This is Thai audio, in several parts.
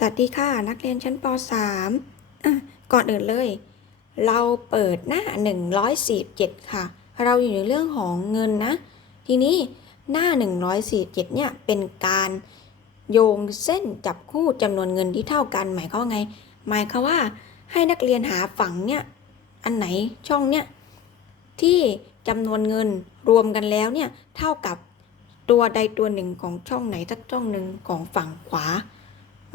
สวัสดีค่ะนักเรียนชั้นป .3 ก่อนอื่นเลย เราเปิดหน้า 147 ค่ะ เราอยู่ในเรื่องของเงินนะ ทีนี้หน้า 147 เนี่ย เป็นการโยงเส้นจับคู่จำนวนเงินที่เท่ากัน หมายความว่าไง หมายความว่าให้นักเรียนหาฝั่งเนี่ย อันไหนช่องเนี่ย ที่จำนวนเงินรวมกันแล้วเนี่ย เท่ากับตัวใดตัวหนึ่งของช่องไหนสักช่องหนึ่งของฝั่งขวา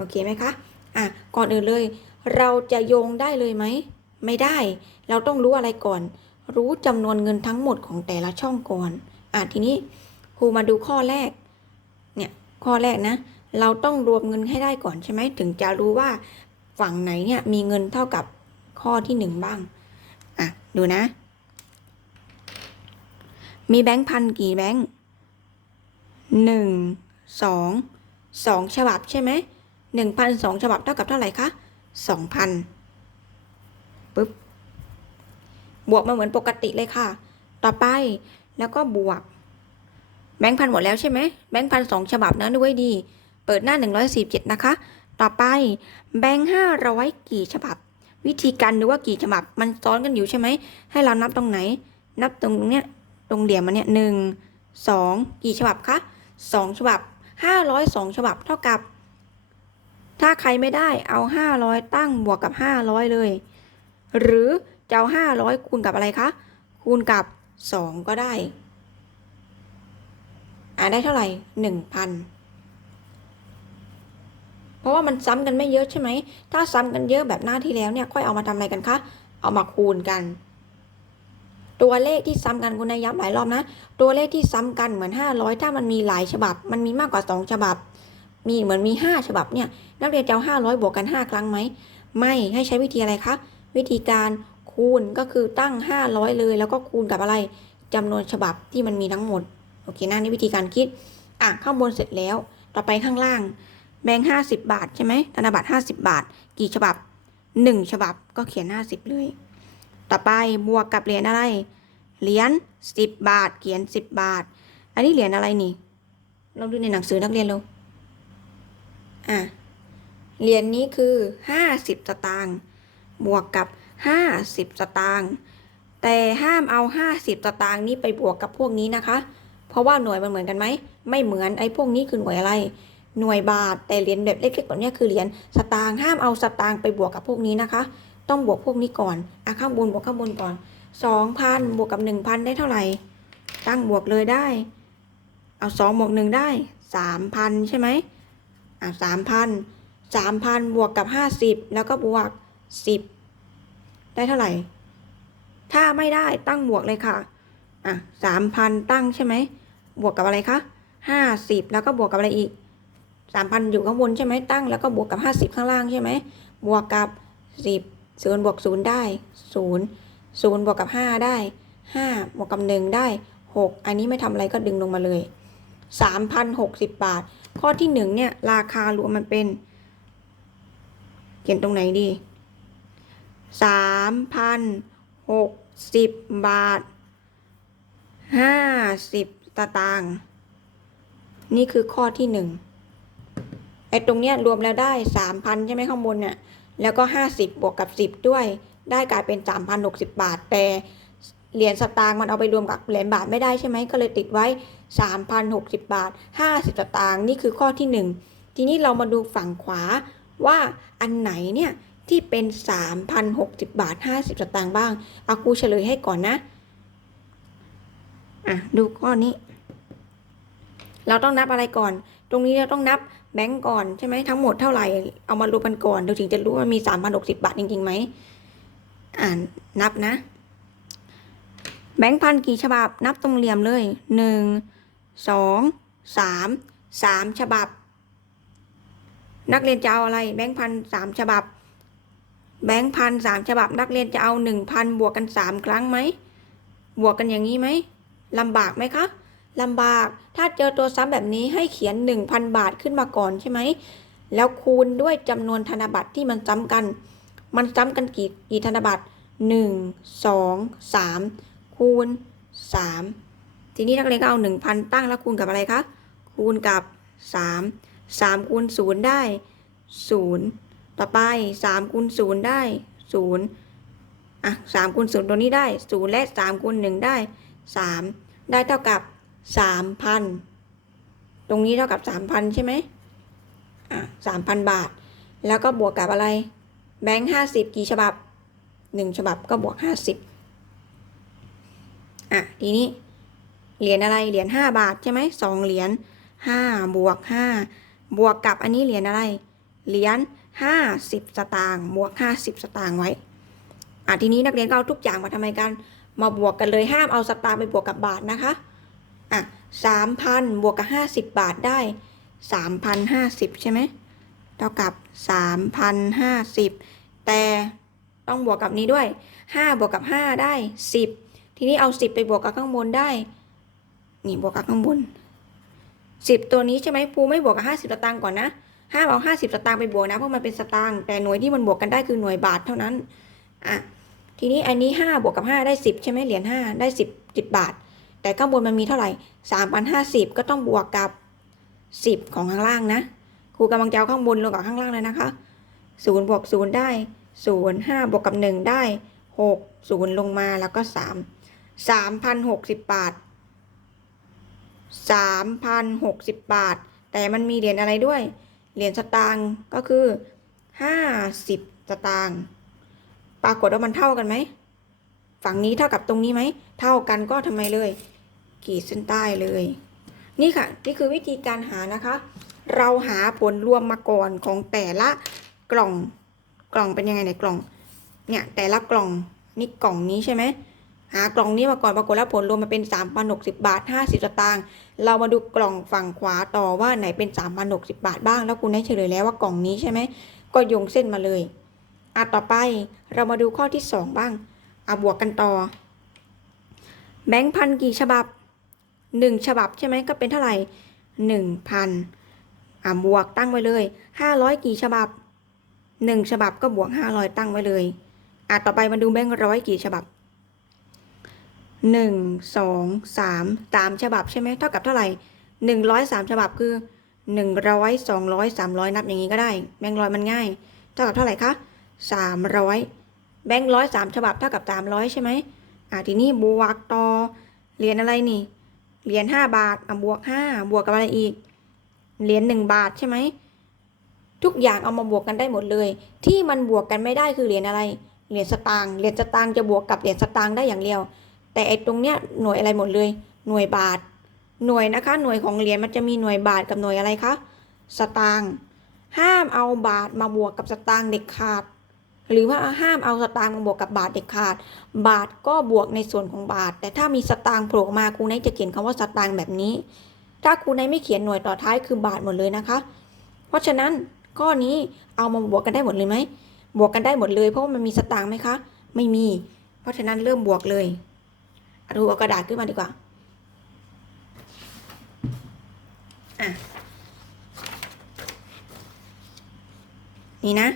เคไหมคะอะก่อนอื่นเลย เราจะโยงได้เลยไหม ไม่ได้ เราต้องรู้อะไรก่อน รู้จำนวนเงินทั้งหมดของแต่ละช่องก่อนอะทีนี้ครูมาดูข้อแรก เนี่ย ข้อแรกนะ เราต้องรวมเงินให้ได้ก่อนใช่ไหมถึงจะรู้ว่าฝั่งไหนเนี่ยมีเงินเท่ากับข้อที่หนึ่งบ้าง อะ ดูนะ มีแบงค์พันกี่แบงค์หนึ่งสองสองฉบับใช่ไหม หนึ่งพันสองฉบับเท่ากับเท่าไหร่คะสองพันปึ๊บบวกมาเหมือนปกติเลยค่ะ ต่อไปแล้วก็บวก แบงค์พันหมดแล้วใช่ไหมแบงค์พันสองฉบับนะด้วยดี เปิดหน้าหนึ่งร้อยสี่เจ็ดนะคะ ต่อไปแบงค์ห้าร้อยกี่ฉบับ วิธีการดูว่ากี่ฉบับมันซ้อนกันอยู่ใช่ไหม ให้เรานับตรงไหน นับตรงเนี้ยตรงเหลี่ยมมันเนี่ยหนึ่งสองกี่ฉบับคะสองฉบับห้าร้อยสองฉบับเท่ากับ ถ้าใครไม่ได้เอา 500 ตั้งบวกกับ 500 เลย หรือจะเอา500 คูณกับอะไรคะ คูณกับ 2 ก็ได้ อ่าได้เท่าไหร่ 1,000 เพราะว่ามันซ้ำกันไม่เยอะใช่ไหม ถ้าซ้ำกันเยอะแบบหน้าที่แล้วเนี่ย ค่อยเอามาทำอะไรกันคะ เอามาคูณกัน ตัวเลขที่ซ้ำกันคุณนายย้ำหลายรอบนะ ตัวเลขที่ซ้ำกันเหมือน 500 ถ้ามันมีหลายฉบับ มันมีมากกว่า 2 ฉบับ มีเหมือนมี 5 ฉบับเนี่ยนักเรียนจะเอา500 บวกกัน 5 ครั้งไหมไม่ให้ใช้วิธีอะไรคะวิธีการคูณก็คือตั้ง 500 เลย แล้วก็คูณกับอะไรจำนวนฉบับที่มันมีทั้งหมดโอเคนะนี่วิธีการคิดอะข้างบนเสร็จแล้ว ต่อไปข้างล่าง แบงค์50บาทใช่ไหมธนบัตร50บาท กี่ฉบับ1ฉบับก็เขียน50เลย ต่อไปบวกกับเหรียญอะไร เหรียญ10บาท เขียน10บาท อันนี้เหรียญอะไรนี่เราดูในหนังสือนักเรียนเรา อะเหรียญนี้คือ50สตางค์บวกกับ50สตางค์แต่ห้ามเอา50สตางค์นี้ไปบวกกับพวกนี้นะคะ เพราะว่าหน่วยมันเหมือนกันไหมไม่เหมือนไอ้พวกนี้คือหน่วยอะไร หน่วยบาทแต่เหรียญแบบเล็กๆแบบนี้คือเหรียญสตางค์ห้ามเอาสตางค์ไปบวกกับพวกนี้นะคะ ต้องบวกพวกนี้ก่อนอะข้างบนบวกข้างบนก่อน2,000บวกกับ1,000ได้เท่าไหร่ ตั้งบวกเลยได้ เอา2บวก1ได้3,000ใช่ไหม อะสามพันสามพันบวกกับห้าสิบแล้วก็บวกสิบได้เท่าไหร่ ถ้าไม่ได้ตั้งบวกเลยค่ะ อะสามพันตั้งใช่ไหม บวกกับอะไรคะห้าสิบแล้วก็บวกกับอะไรอีกสามพันอยู่ข้างบนใช่ไหมตั้ง แล้วก็บวกกับห้าสิบข้างล่างใช่ไหม บวกกับสิบศูนย์บวกศูนย์ได้ศูนย์ศูนย์บวกกับห้าได้ห้าบวกกับหนึ่งได้หกอันนี้ไม่ทำอะไรก็ดึงลงมาเลย สามพันหกสิบบาท ข้อที่หนึ่งเนี่ย ราคารวมมันเป็น เขียนตรงไหนดีสามพันหกสิบบาทห้าสิบตางค์นี่คือข้อที่หนึ่งไอ้ตรงเนี้ยรวมแล้วได้สามพันใช่ไหมข้างบนเนี่ย แล้วก็ห้าสิบบวกกับสิบด้วย ได้กลายเป็นสามพันหกสิบบาทแต่ เหรียญสตางค์มันเอาไปรวมกับเหรียญบาทไม่ได้ใช่ไหมก็เลยติดไว้ 3,060 บาท 50 สตางค์นี่คือข้อที่ 1 ทีนี้เรามาดูฝั่งขวาว่าอันไหนเนี่ยที่เป็น 3,060 บาท 50 สตางค์บ้างเอาครูเฉลยให้ก่อนนะอะดูข้อนี้ เราต้องนับอะไรก่อน ตรงนี้เราต้องนับแบงก์ก่อนใช่ไหมทั้งหมดเท่าไหร่เอามารวมกันก่อนเราถึงจะรู้ว่ามี 3,060 บาทจริงๆไหมอ่านนับนะ บงค์พันกี่ฉบับนับตรงเหลี่ยมเลยหนึ่งสองสามสามฉบับ นักเรียนจะเอาอะไร แบงค์พันสามฉบับ แบงค์พันสามฉบับ นักเรียนจะเอาหนึ่งพันบวกกันสามครั้งไหมบวกกันอย่างนี้ไหมลำบากไหมคะลำบากถ้าเจอตัวซ้ำแบบนี้ให้เขียนหนึ่งพันบาทขึ้นมาก่อนใช่ไหมแล้วคูณด้วยจำนวนธนบัตรที่มันซ้ำกัน มันซ้ำกันกี่กี่ธนบัตรหนึ่งสองสาม คูณ 3 ทีนี้นักเรียนก็เอา 1,000 ตั้งแล้วคูณกับอะไรคะ คูณกับ 3 3คูณ0ได้ศูนย์ต่อไปสามคูณศูนย์ได้ศูนย์อะสามคูณศูนย์ตัวนี้ได้ศูนย์และสามคูณหนึ่งได้สามได้เท่ากับสามพันตรงนี้เท่ากับสามพันใช่ไหมอะสามพันบาท แล้วก็บวกกับอะไร แบงค์ห้าสิบกี่ฉบับหนึ่งฉบับก็บวกห้าสิบ อะทีนี้เหรียญอะไรเหรียญห้าบาทใช่ไหมสองเหรียญห้าบวกห้าบวกกับอันนี้เหรียญอะไร เหรียญห้าสิบสตางค์บวกห้าสิบสตางค์ไว้อะทีนี้นักเรียนก็เอาทุกอย่างมาทำไมกัน มาบวกกันเลยห้ามเอาสตางค์ไปบวกกับบาทนะคะอะสามพันบวกกับห้าสิบบาทได้สามพันห้าสิบใช่ไหมเท่ากับสามพันห้าสิบแต่ต้องบวกกับนี้ด้วยห้าบวกกับห้าได้สิบ ทีนี้เอาสิบไปบวกกับข้างบนได้ นี่บวกกับข้างบนสิบตัวนี้ใช่ไหมภูไม่บวกกับห้าสิบตางค์ก่อนนะห้ามเอาห้าสิบตางค์ไปบวกนะเพราะมันเป็นสตางค์แต่หน่วยที่มันบวกกันได้คือหน่วยบาทเท่านั้นอะทีนี้อันนี้ห้าบวกกับห้าได้สิบใช่ไหมเหรียญห้าได้สิบสิบบาท แต่ข้างบนมันมีเท่าไหร่สามพันห้าสิบก็ต้องบวกกับสิบของข้างล่างนะครูกำลังจะเอาข้างบนลงกับข้างล่างเลยนะคะศูนย์บวกศูนย์ได้ศูนย์ห้าบวกกับหนึ่งได้หกศูนย์ลงมาแล้วก็สาม สามพันหกสิบบาทสามพันหกสิบบาท แต่มันมีเหรียญอะไรด้วย เหรียญสตางค์ก็คือห้าสิบสตางค์ปรากฏว่ามันเท่ากันไหม ฝั่งนี้เท่ากับตรงนี้ไหม เท่ากันก็ทำไมเลย ขีดเส้นใต้เลย นี่ค่ะ นี่คือวิธีการหานะคะ เราหาผลรวมมาก่อนของแต่ละกล่อง กล่องเป็นยังไงในกล่อง เนี่ยแต่ละกล่อง นี่กล่องนี้ใช่ไหม หากล่องนี้มาก่อนปรากฏแล้วผลรวมมาเป็น 3 0 6 0 บาท 50 สตางค์เรามาดูกล่องฝั่งขวาต่อว่าไหนเป็น 3 0 6 0 บาทบ้าง แล้วคุณได้เฉลยแล้วว่ากล่องนี้ใช่ไหมก็โยงเส้นมาเลยอะต่อไปเรามาดูข้อที่สองบ้างอะบวกกันต่อ แบงค์พันกี่ฉบับหนึ่งฉบับใช่ไหมก็เป็นเท่าไหร่หนึ่งพันอะบวกตั้งไว้เลยห้าร้อยกี่ฉบับหนึ่งฉบับก็บวกห้าร้อยตั้งไว้เลยอะต่อไปมาดูแบงค์ร้อยกี่ฉบับ หนึ่งสองสามสามฉบับใช่ไหมเท่ากับเท่าไหร่หนึ่งร้อยสามฉบับคือหนึ่งร้อยสองร้อยสามร้อยนับอย่างนี้ก็ได้ แบงค์ร้อยมันง่าย เท่ากับเท่าไหร่คะสามร้อยแบงค์ร้อยสามฉบับเท่ากับสามร้อยใช่ไหมอ่าทีนี้บวกต่อเหรียญอะไรนี่ เหรียญห้าบาทอะบวกห้าบวกกับอะไรอีก เหรียญหนึ่งบาทใช่ไหมทุกอย่างเอามาบวกกันได้หมดเลย ที่มันบวกกันไม่ได้คือเหรียญอะไร เหรียญสตางค์ เหรียญสตางค์จะบวกกับเหรียญสตางค์ได้อย่างเดียว แต่ไอ้ตรงเนี้ยหน่วยอะไรหมดเลย หน่วยบาท หน่วยนะคะ หน่วยของเหรียญมันจะมีหน่วยบาทกับหน่วยอะไรคะสตางค์ห้ามเอาบาทมาบวกกับสตางค์เด็กขาด หรือว่าห้ามเอาสตางค์มาบวกกับบาทเด็ดขาด บาทก็บวกในส่วนของบาท แต่ถ้ามีสตางค์โผล่มาครูไนจะเขียนคำว่าสตางค์แบบนี้ ถ้าครูไนไม่เขียนหน่วยต่อท้ายคือบาทหมดเลยนะคะ เพราะฉะนั้นข้อนี้เอามาบวกกันได้หมดเลยไหมบวกกันได้หมดเลยเพราะว่ามันมีสตางค์ไหมคะ ไม่มี เพราะฉะนั้นเริ่มบวกเลย ดูเอากระดาษขึ้นมาดีกว่าอะนี่นะ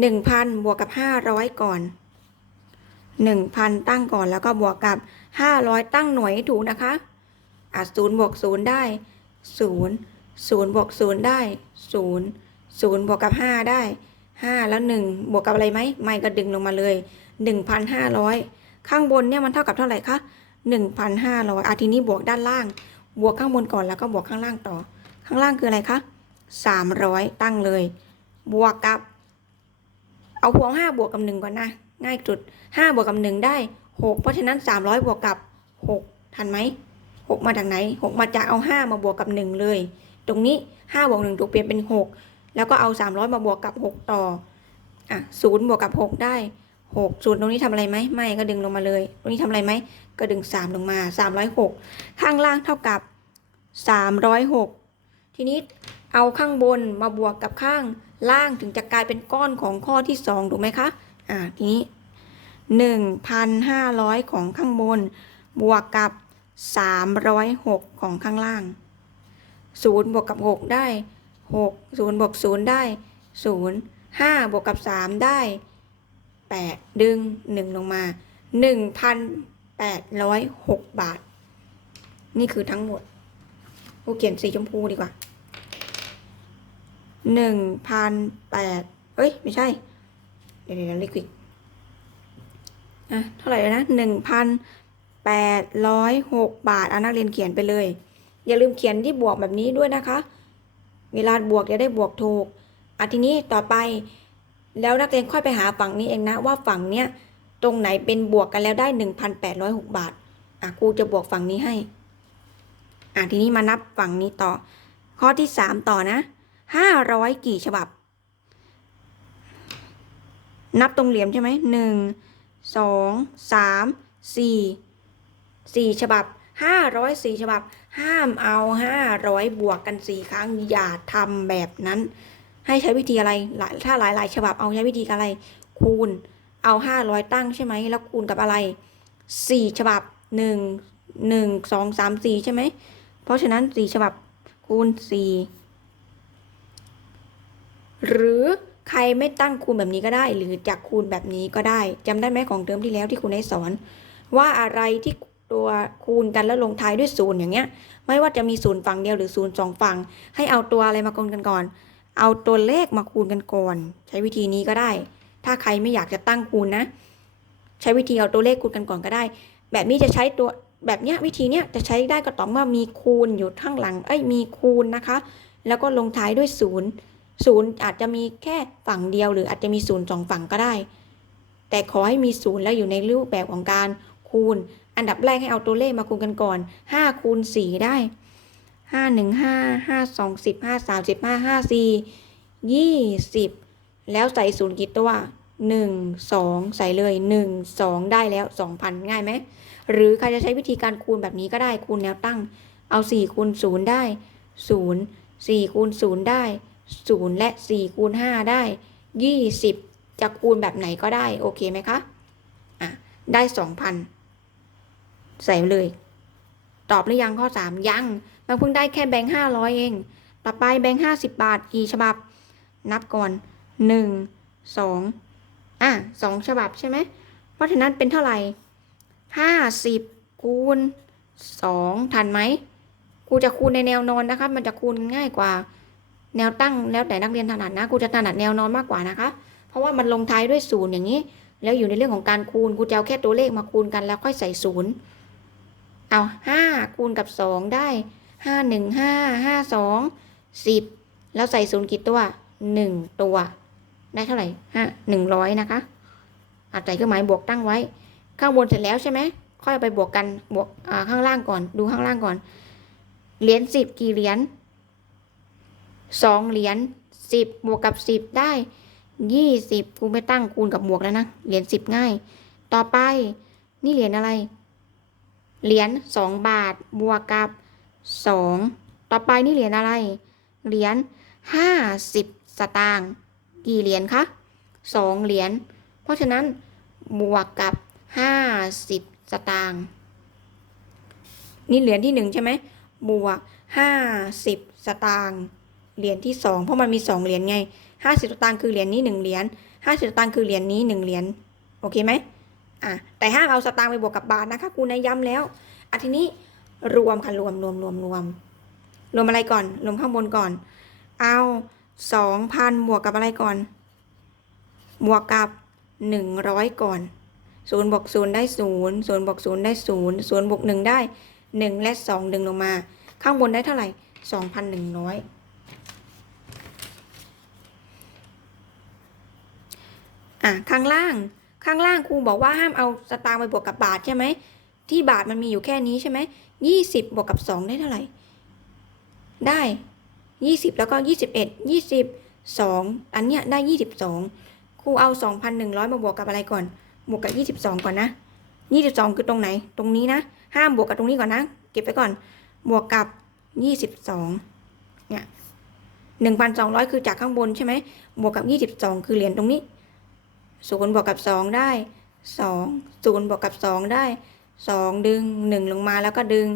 หนึ่งพันบวกกับห้าร้อยก่อนหนึ่งพันตั้งก่อนแล้วก็บวกกับห้าร้อยตั้งหน่วยถูกนะคะอะศูนย์บวกศูนย์ได้ศูนย์ศูนย์บวกศูนย์ได้ศูนย์ศูนย์บวกกับห้าได้ห้าแล้วหนึ่งบวกกับอะไรไหมไม่ก็ดึงลงมาเลยหนึ่งพันห้าร้อยข้างบนเนี่ยมันเท่ากับเท่าไหร่คะ หนึ่งพันห้าร้อยอะทีนี้บวกด้านล่าง บวกข้างบนก่อนแล้วก็บวกข้างล่างต่อ ข้างล่างคืออะไรคะสามร้อยตั้งเลย บวกกับ เอาพวงห้าบวกกับหนึ่งก่อนนะ ง่ายจุดห้าบวกกับหนึ่งได้หกเพราะฉะนั้นสามร้อยบวกกับหกทันไหมหกมาจากไหนหกมาจากเอาห้ามาบวกกับหนึ่งเลย ตรงนี้ห้าบวกหนึ่งถูกเปลี่ยนเป็นหกแล้วก็เอาสามร้อยมาบวกกับหกต่อ อะศูนย์บวกกับหกได้ หกศูนย์ตรงนี้ทำอะไรไหมไม่ก็ดึงลงมาเลย ตรงนี้ทำอะไรไหมก็ดึงสามลงมาสามร้อยหกข้างล่างเท่ากับสามร้อยหกทีนี้เอาข้างบนมาบวกกับข้างล่างถึงจะกลายเป็นก้อนของข้อที่สองถูกไหมคะอ่าทีนี้หนึ่งพันห้าร้อยของข้างบน บวกกับสามร้อยหกของข้างล่างศูนย์บวกกับหกได้หกศูนย์บวกศูนย์ได้ศูนย์ห้าบวกกับสามได้ แปดดึงหนึ่งลงมาหนึ่งพันแปดร้อยหกบาท นี่คือทั้งหมดผู้เขียนสีชมพูดีกว่าหนึ่งพันแปดเอ้ย ไม่ใช่ เดี๋ยวเดี๋ยวลิควิดอะ เท่าไหร่นะหนึ่งพันแปดร้อยหกบาทอะนักเรียนเขียนไปเลย อย่าลืมเขียนที่บวกแบบนี้ด้วยนะคะ เวลาบวกจะได้บวกถูกอะทีนี้ต่อไป แล้วนักเรียนค่อยไปหาฝั่งนี้เองนะว่าฝั่งเนี้ยตรงไหนเป็นบวกกันแล้วได้หนึ่งพันแปดร้อยหกบาท อะครูจะบวกฝั่งนี้ให้ อะทีนี้มานับฝั่งนี้ต่อ ข้อที่สามต่อนะห้าร้อยกี่ฉบับ นับตรงเหลี่ยมใช่ไหมหนึ่งสองสามสี่สี่ฉบับห้าร้อยสี่ฉบับ ห้ามเอาห้าร้อยบวกกันสี่ครั้งอย่าทำแบบนั้น ให้ใช้วิธีอะไรถ้าหลายหลายฉบับเอาใช้วิธีอะไร คูณเอาห้าร้อยตั้งใช่ไหมแล้วคูณกับอะไรสี่ฉบับหนึ่งหนึ่งสองสามสี่ใช่ไหมเพราะฉะนั้นสี่ฉบับคูณสี่หรือใครไม่ตั้งคูณแบบนี้ก็ได้ หรือจะคูณแบบนี้ก็ได้จำได้ไหมของเทอมที่แล้วที่คุณได้สอน ว่าอะไรที่ตัวคูณกันแล้วลงท้ายด้วยศูนย์อย่างเงี้ย ไม่ว่าจะมีศูนย์ฝั่งเดียวหรือศูนย์สองฝั่ง ให้เอาตัวอะไรมาคูณกันก่อน เอาตัวเลขมาคูณกันก่อน ใช้วิธีนี้ก็ได้ ถ้าใครไม่อยากจะตั้งคูณนะ ใช้วิธีเอาตัวเลขคูณกันก่อนก็ได้ แบบนี้จะใช้ตัวแบบเนี้ยวิธีเนี้ยจะใช้ได้ก็ต่อเมื่อมีคูณอยู่ข้างหลัง เอ้ยมีคูณนะคะ แล้วก็ลงท้ายด้วยศูนย์ศูนย์อาจจะมีแค่ฝั่งเดียวหรืออาจจะมีศูนย์สองฝั่งก็ได้ แต่ขอให้มีศูนย์แล้วอยู่ในรูปแบบของการคูณ อันดับแรกให้เอาตัวเลขมาคูณกันก่อนห้าคูณสี่ได้ ห้าหนึ่งห้าห้าสองสิบห้าสามสิบห้าห้าสี่ยี่สิบแล้วใส่ศูนย์กี่ตัวหนึ่งสองใส่เลยหนึ่งสองได้แล้วสองพันง่ายไหมหรือใครจะใช้วิธีการคูณแบบนี้ก็ได้คูณแนวตั้ง เอา4คูณ0ได้0 4คูณ0ได้0และ4คูณ5ได้20จะคูณแบบไหนก็ได้โอเคไหมคะอะได้2,000ใส่เลย ตอบหรือยังข้อ3ยัง มันเพิ่งได้แค่แบงค์500เอง ต่อไปแบงค์50บบาทกี่ฉบับ นับก่อน1 2อะ2ฉบับใช่ไหม เพราะฉะนั้นเป็นเท่าไหร่ห้าสิบคูณสองทันไหมครูจะคูณในแนวนอนนะคะมันจะคูณง่ายกว่า แนวตั้งแล้วแต่นักเรียนถนัดนะครูจะถนัดแนวนอนมากกว่านะคะ เพราะว่ามันลงท้ายด้วยศูนย์อย่างนี้ แล้วอยู่ในเรื่องของการคูณครูจะเอาแค่ตัวเลขมาคูณกันแล้วค่อยใส่ศูนย์เอาห้าคูณกับสองได้ ห้าหนึ่งห้าห้าสองสิบแล้วใส่ศูนย์กี่ตัวหนึ่งตัว ได้เท่าไหร่ห้าหนึ่งร้อยนะคะอาจใส่เครื่องหมายบวกตั้งไว้ ข้างบนเสร็จแล้วใช่ไหมค่อยไปบวกกันบวกข้างล่างก่อนดูข้างล่างก่อนเหรียญสิบกี่เหรียญสองเหรียญสิบบวกกับสิบได้ยี่สิบกูไม่ตั้งคูณกับบวกแล้วนะเหรียญสิบง่าย ต่อไปนี่เหรียญอะไร เหรียญสองบาทบวกกับ สองต่อไปนี่เหรียญอะไร เหรียญห้าสิบสตางค์กี่เหรียญคะสองเหรียญ เพราะฉะนั้นบวกกับห้าสิบสตางค์นี่เหรียญที่หนึ่งใช่ไหมบวกห้าสิบสตางค์เหรียญที่สองเพราะมันมีสองเหรียญไงห้าสิบสตางค์คือเหรียญนี้หนึ่งเหรียญห้าสิบสตางค์คือเหรียญนี้หนึ่งเหรียญ โอเคไหมอะแต่ห้ามเอาสตางค์ไปบวกกับบาทนะคะครูนายย้ำแล้วอะทีนี้ รวมค่ะรวมรวมรวมรวมรวมอะไรก่อน รวมข้างบนก่อน เอาสองพันบวกกับอะไรก่อน บวกกับหนึ่งร้อยก่อนศูนย์บวกศูนย์ได้ศูนย์ศูนย์บวกศูนย์ได้ศูนย์ศูนย์บวกหนึ่งได้หนึ่งและสองดึงลงมา ข้างบนได้เท่าไหร่สองพันหนึ่งร้อยอะข้างล่างข้างล่างครูบอกว่าห้ามเอาสตางค์ไปบวกกับบาทใช่ไหมที่บาทมันมีอยู่แค่นี้ใช่ไหม ยี่สิบบวกกับสองได้เท่าไหร่ ได้ยี่สิบแล้วก็ยี่สิบเอ็ดยี่สิบสองอันเนี้ยได้ยี่สิบสองครูเอาสองพันหนึ่งร้อยมาบวกกับอะไรก่อน บวกกับยี่สิบสองก่อนนะยี่สิบสองคือตรงไหน ตรงนี้นะ ห้ามบวกกับตรงนี้ก่อนนะ เก็บไปก่อน บวกกับยี่สิบสองเนี่ยหนึ่งพันสองร้อยคือจากข้างบนใช่ไหม บวกกับยี่สิบสองคือเหรียญตรงนี้ศูนย์บวกกับสองได้สองศูนย์บวกกับสองได้ สองดึงหนึ่งลงมาแล้วก็ดึง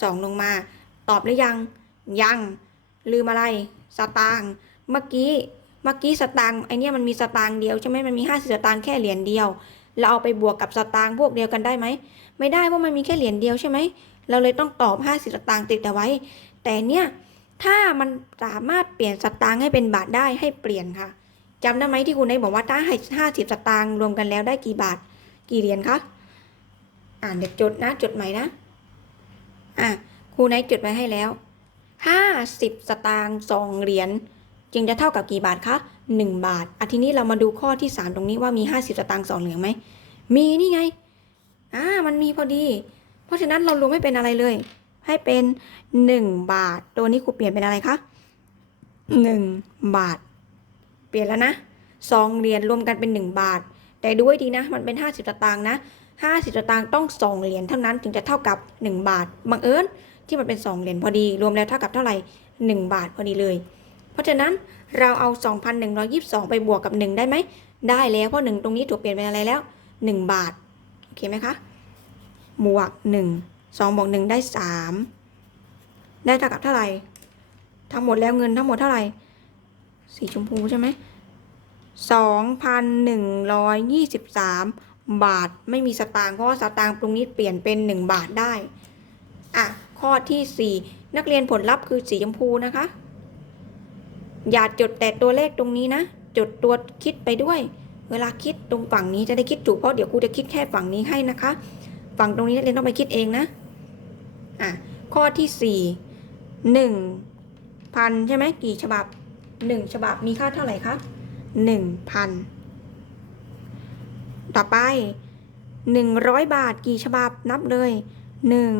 สองลงมา ตอบหรือยัง ยัง ลืมอะไร สตางค์เมื่อกี้เมื่อกี้สตางค์ไอเนี้ยมันมีสตางค์เดียวใช่ไหมมันมีห้าสิบสตางค์แค่เหรียญเดียว เราเอาไปบวกกับสตางค์พวกเดียวกันได้ไหม ไม่ได้เพราะมันมีแค่เหรียญเดียวใช่ไหม เราเลยต้องตอบห้าสิบสตางค์ติดเอาไว้ แต่เนี้ยถ้ามันสามารถเปลี่ยนสตางค์ให้เป็นบาทได้ให้เปลี่ยนค่ะจำได้ไหมที่คุณนายบอกว่าถ้าให้ห้าสิบสตางค์รวมกันแล้วได้กี่บาท กี่เหรียญคะ อ่านเดี๋ยวจดนะจดใหม่นะ อะครูนายจดไว้ให้แล้วห้าสิบสตางค์สองเหรียญจึงจะเท่ากับกี่บาทคะหนึ่งบาทอะทีนี้เรามาดูข้อที่สามตรงนี้ว่ามีห้าสิบสตางค์สองเหรียญไหมมีนี่ไงอ่ามันมีพอดี เพราะฉะนั้นเรารวมไม่เป็นอะไรเลย ให้เป็นหนึ่งบาท ตัวนี้ครูเปลี่ยนเป็นอะไรคะหนึ่งบาท เปลี่ยนแล้วนะสองเหรียญรวมกันเป็นหนึ่งบาท แต่ดูให้ดีนะ มันเป็นห้าสิบสตางค์นะ ห้าสิบสตางค์ต้องสองเหรียญเท่านั้นถึงจะเท่ากับหนึ่งบาท บังเอิญที่มันเป็นสองเหรียญพอดี รวมแล้วเท่ากับเท่าไหร่หนึ่งบาทพอดีเลย เพราะฉะนั้นเราเอา 2,122 ไปบวกกับ 1 ได้ไหม ได้แล้ว เพราะ 1 ตรงนี้ถูกเปลี่ยนเป็นอะไรแล้ว 1 บาท โอเคไหมคะ บวก 1 2บวก1ได้ 3 ได้เท่ากับเท่าไหร่ ทั้งหมดแล้วเงินทั้งหมดเท่าไหร่ สีชมพูใช่ไหม2,123 บาทไม่มีสตางค์เพราะว่าสตางค์ตรงนี้เปลี่ยนเป็น 1 บาทได้อะข้อทีสี่ 4 นักเรียนผลลัพธ์คือสีชมพูนะคะ อย่าจดแต่ตัวเลขตรงนี้นะ จดตัวคิดไปด้วย เวลาคิดตรงฝั่งนี้จะได้คิดถูกเพราะเดี๋ยวครูจะคิดแค่ฝั่งนี้ให้นะคะ ฝั่งตรงนี้นักเรียนต้องไปคิดเองนะอะข้อที่สี่หนึ่งพันใช่ไหมกี่ฉบับหนึ่งฉบับมีค่าเท่าไหร่คะหนึ่งพัน ต่อไปหนึ่งร้อยบาทกี่ฉบับนับเลยหนึ่ง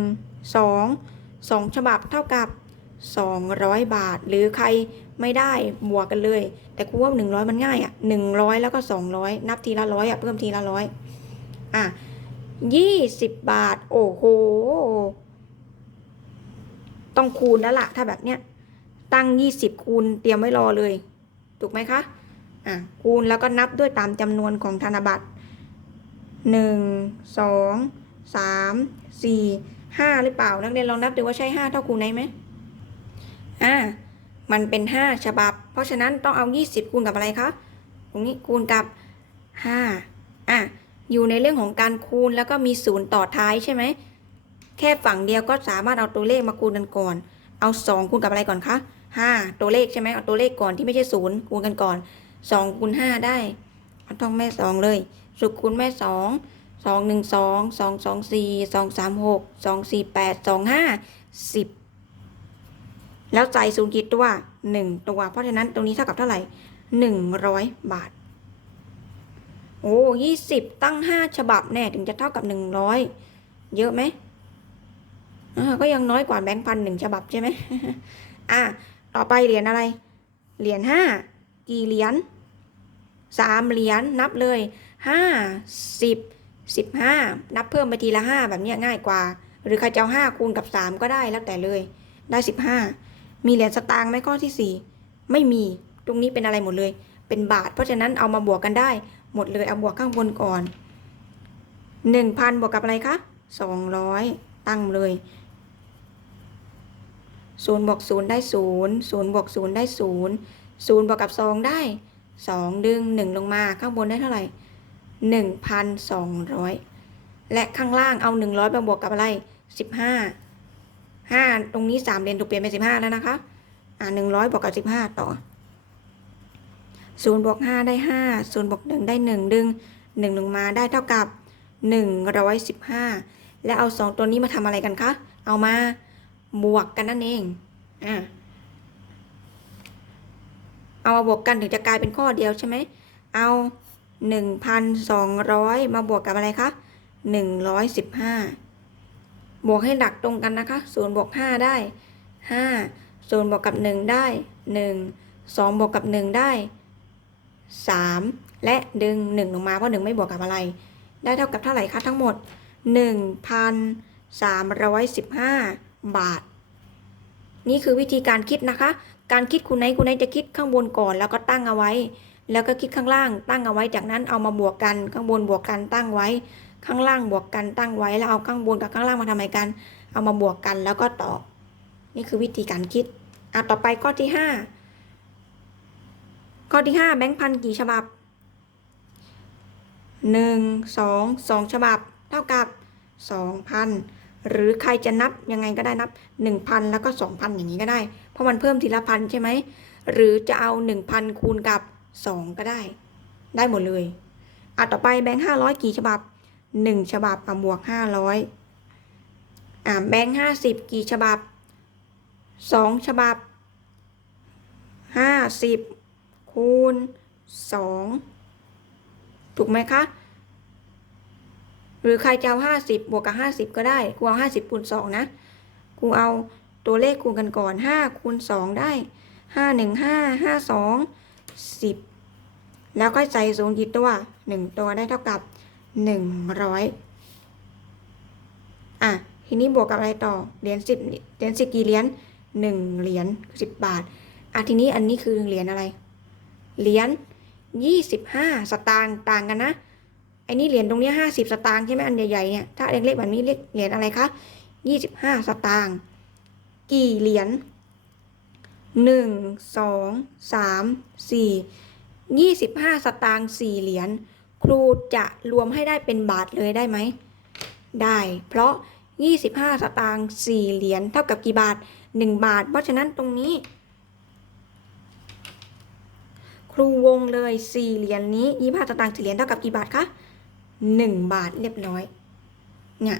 สองสองฉบับเท่ากับสองร้อยบาท หรือใครไม่ได้บวกกันเลย แต่คูว่าหนึ่งร้อยมันง่ายอะหนึ่งร้อยแล้วก็สองร้อยนับทีละร้อยอะเพิ่มทีละร้อยอะยี่สิบบาท โอ้โห ต้องคูณแล้วล่ะ ถ้าแบบเนี้ยตั้งยี่สิบคูณเตรียมไว้รอเลย ถูกไหมคะ อะ คูณแล้วก็นับด้วยตามจำนวนของธนบัตร หนึ่งสองสามสี่ห้าหรือเปล่า นักเรียนลองนับดูว่าใช่ห้าเท่าคูณไหนไหมอ่ามันเป็นห้าฉบับ เพราะฉะนั้นต้องเอายี่สิบคูณกับอะไรคะตรงนี้คูณกับห้าอะอยู่ในเรื่องของการคูณแล้วก็มีศูนย์ต่อท้ายใช่ไหมแค่ฝั่งเดียวก็สามารถเอาตัวเลขมาคูณกันก่อน เอาสองคูณกับอะไรก่อนคะห้าตัวเลขใช่ไหมเอาตัวเลขก่อนที่ไม่ใช่ศูนย์คูณกันก่อนสองคูณห้าได้เอาท่องแม่สองเลย สุขคูณแม่สองสองหนึ่งสองสองสองสี่สองสามหกสองสี่แปดสองห้าสิบแล้วใส่ศูนย์กี่ตัวหนึ่งตัว เพราะฉะนั้นตรงนี้เท่ากับเท่าไหร่หนึ่งร้อยบาท โอ้ยี่สิบตั้งห้าฉบับแน่ถึงจะเท่ากับหนึ่งร้อยเยอะไหมก็ยังน้อยกว่าแบงค์พันหนึ่งฉบับใช่ไหมอะต่อไปเหรียญอะไร เหรียญห้ากี่เหรียญสามเหรียญนับเลย ห้าสิบสิบห้านับเพิ่มไปทีละห้าแบบนี้ง่ายกว่า หรือใครจะเอาห้าคูณกับสามก็ได้แล้วแต่เลย ได้สิบห้ามีเหรียญสตางค์ไหมข้อที่สี่ไม่มีตรงนี้เป็นอะไรหมดเลย เป็นบาท เพราะฉะนั้นเอามาบวกกันได้ หมดเลยเอาบวกข้างบนก่อนหนึ่งพันบวกกับอะไรคะสองร้อยตั้งเลยศูนย์บวกศูนย์ได้ศูนย์ศูนย์บวกศูนย์ได้ศูนย์ศูนย์บวกกับสองได้สองดึงหนึ่งลงมาข้างบนได้เท่าไหร่ หนึ่งพันสองร้อยและข้างล่างเอาหนึ่งร้อยไปบวกกับอะไรสิบห้าห้าตรงนี้สามเหรียญถูกเปลี่ยนเป็นสิบห้าแล้วนะคะ อ่าหนึ่งร้อยบวกกับสิบห้าต่อศูนย์บวกห้าได้ห้าศูนย์บวกหนึ่งได้หนึ่งดึงหนึ่งลงมาได้เท่ากับหนึ่งร้อยสิบห้าและเอาสองตัวนี้มาทำอะไรกันคะ เอามาบวกกันนั่นเอง อ่าเอามาบวกกันถึงจะกลายเป็นข้อเดียวใช่ไหม เอา หนึ่งพันสองร้อยมาบวกกับอะไรคะหนึ่งร้อยสิบห้าบวกให้หลักตรงกันนะคะศูนย์บวกห้าได้ห้าศูนย์บวกกับหนึ่งได้หนึ่งสองบวกกับหนึ่งได้สามและดึงหนึ่งลงมาเพราะหนึ่งไม่บวกกับอะไร ได้เท่ากับเท่าไหร่คะทั้งหมดหนึ่งพันสามร้อยสิบห้าบาท นี่คือวิธีการคิดนะคะ การคิดคุณไนคุณไนจะคิดข้างบนก่อนแล้วก็ตั้งเอาไว้ แล้วก็คิดข้างล่างตั้งเอาไว้จากนั้นเอามาบวกกันข้างบนบวกกันตั้งไว้ ข้างล่างบวกกันตั้งไว้แล้วเอาข้างบนกับข้างล่างมาทำไมกัน เอามาบวกกันแล้วก็ต่อ นี่คือวิธีการคิดอะต่อไปข้อที่ห้าข้อที่ห้าแบงค์พันกี่ฉบับหนึ่งสองสองฉบับ เท่ากับสองพันหรือใครจะนับยังไงก็ได้นับ 1,000 แล้วก็ 2,000 อย่างนี้ก็ได้ เพราะมันเพิ่มทีละพันใช่ไหม หรือจะเอา 1,000 คูณกับ 2 ก็ได้ ได้หมดเลยอะต่อไปแบงค์500กี่ฉบับ 1 ฉบับอะบวก500อะแบงค์50กี่ฉบับ 2 ฉบับ 50 คูณ 2 ถูกไหมคะหรือใครจะเอาห้าสิบบวกกับห้าสิบก็ได้กูเอาห้าสิบคูณสองนะกูเอาตัวเลขคูณกันก่อนห้าคูณสองได้ห้าหนึ่งห้าห้าสองสิบ แล้วก็ใส่ศูนย์กี่ตัวหนึ่งตัวได้เท่ากับหนึ่งร้อยอะ ทีนี้บวกกับอะไรต่อ เหรียญสิบเหรียญสิบกี่เหรียญหนึ่งเหรียญสิบบาท อะ ทีนี้อันนี้คือเหรียญอะไร เหรียญยี่สิบห้าสตางค์ต่างกันนะ ไอ้นี่เหรียญตรงนี้ห้าสิบสตางค์ใช่ไหมอันใหญ่ๆเนี่ย ถ้าเล็กๆแบบนี้เรียกเหรียญอะไรคะยี่สิบห้าสตางค์ กี่เหรียญหนึ่งสองสามสี่ ยี่สิบห้าสตางค์สี่เหรียญครูจะรวมให้ได้เป็นบาทเลยได้ไหม ได้ เพราะยี่สิบห้าสตางค์สี่เหรียญเท่ากับกี่บาทหนึ่งบาท เพราะฉะนั้นตรงนี้ ครูวงเลยสี่เหรียญนี้ยี่ห้าสตางค์สี่เหรียญเท่ากับกี่บาทคะหนึ่งบาทเรียบร้อย เนี่ย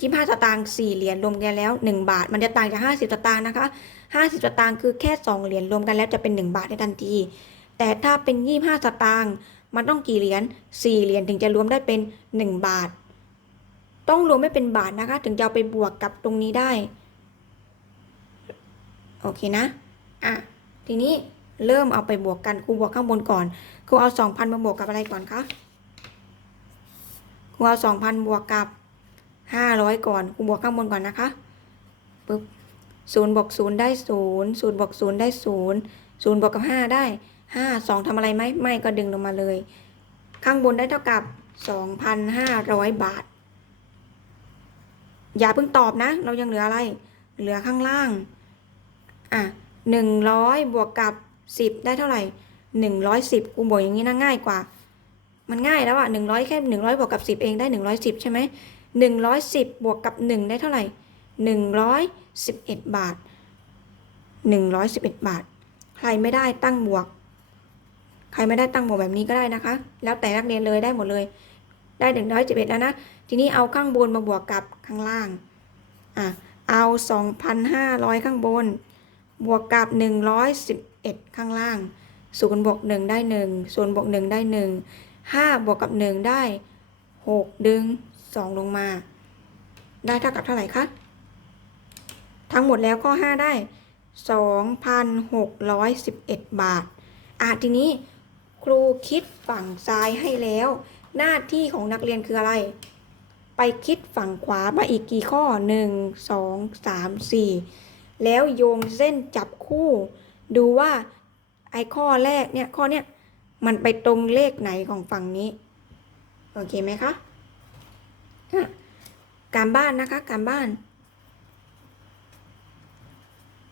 ยี่ห้าสตางค์สี่เหรียญรวมกันแล้วหนึ่งบาท มันจะต่างจากห้าสิบสตางค์นะคะห้าสิบสตางค์คือแค่สองเหรียญรวมกันแล้วจะเป็นหนึ่งบาทในทันที แต่ถ้าเป็นยี่ห้าสตางค์มันต้องกี่เหรียญสี่เหรียญถึงจะรวมได้เป็นหนึ่งบาท ต้องรวมไม่เป็นบาทนะคะ ถึงจะเอาไปบวกกับตรงนี้ได้ โอเคนะ อะ ทีนี้เริ่มเอาไปบวกกันครูบวกข้างบนก่อนครูเอาสองพันมาบวกกับอะไรก่อนคะครูเอาสองพันบวกกับห้าร้อยก่อนครูบวกข้างบนก่อนนะคะปึ๊บศูนย์บวกศูนย์ได้ศูนย์ศูนย์บวกศูนย์ได้ศูนย์ศูนย์บวกกับห้าได้ ห้าสองทำอะไรไหมไม่ก็ดึงลงมาเลย ข้างบนได้เท่ากับสองพันห้าร้อยบาท อย่าเพิ่งตอบนะ เรายังเหลืออะไร เหลือข้างล่าง อะหนึ่งร้อยบวกกับสิบได้เท่าไหร่หนึ่งร้อยสิบกูบอกอย่างนี้นะง่ายกว่า มันง่ายแล้วอะหนึ่งร้อยแค่หนึ่งร้อยบวกกับสิบเองได้หนึ่งร้อยสิบใช่ไหมหนึ่งร้อยสิบบวกกับหนึ่งได้เท่าไหร่หนึ่งร้อยสิบเอ็ดบาทหนึ่งร้อยสิบเอ็ดบาท ใครไม่ได้ตั้งบวก ใครไม่ได้ตั้งบวกแบบนี้ก็ได้นะคะ แล้วแต่นักเรียนเลยได้หมดเลย ได้หนึ่งร้อยสิบเอ็ดแล้วนะ ทีนี้เอาข้างบนมาบวกกับข้างล่างอะเอาสองพันห้าร้อยข้างบน บวกกับหนึ่งร้อยสิบเอ็ดข้างล่างศูนย์บวกหนึ่งได้หนึ่งศูนย์บวกหนึ่งได้หนึ่งห้าบวกกับหนึ่งได้หกดึงสองลงมา ได้เท่ากับเท่าไหร่คะทั้งหมดแล้วข้อห้าได้สองพันหกร้อยสิบเอ็ดบาท อะทีนี้ ครูคิดฝั่งซ้ายให้แล้ว หน้าที่ของนักเรียนคืออะไร ไปคิดฝั่งขวามาอีกกี่ข้อหนึ่งสองสามสี่แล้วโยงเส้นจับคู่ ดูว่าไอ้ข้อแรกเนี่ยข้อเนี้ยมันไปตรงเลขไหนของฝั่งนี้ โอเคไหมคะการบ้านนะคะการบ้าน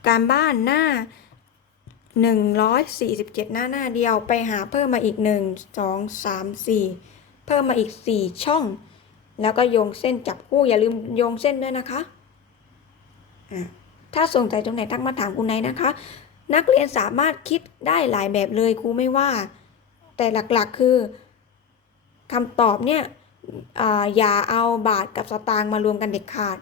การบ้านหน้า 147 หน้าหน้าเดียวไปหาเพิ่มมาอีก 1 2 3 4 เพิ่มมาอีก 4 ช่อง แล้วก็โยงเส้นจับคู่อย่าลืมโยงเส้นด้วยนะคะะถ้าสงสัยตรงไหนทักมาถามคุณไนนะคะ นักเรียนสามารถคิดได้หลายแบบเลยครูไม่ว่า แต่หลักๆคือคำตอบเนี่ยออย่าเอาบาทกับสตางค์มารวมกันเด็ดขาด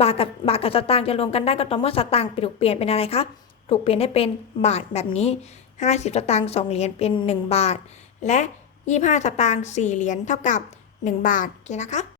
บาทกับบาทกับสตางค์จะรวมกันได้ก็ต่อเมื่อสตางค์เปลี่ยนเป็นอะไรคะ ถูกเปลี่ยนให้เป็นบาทแบบนี้ 50 สตางค์2เหรียญเป็น 1 บาท และ 25 สตางค์4เหรียญเท่ากับ 1 บาทโอเคนะคะ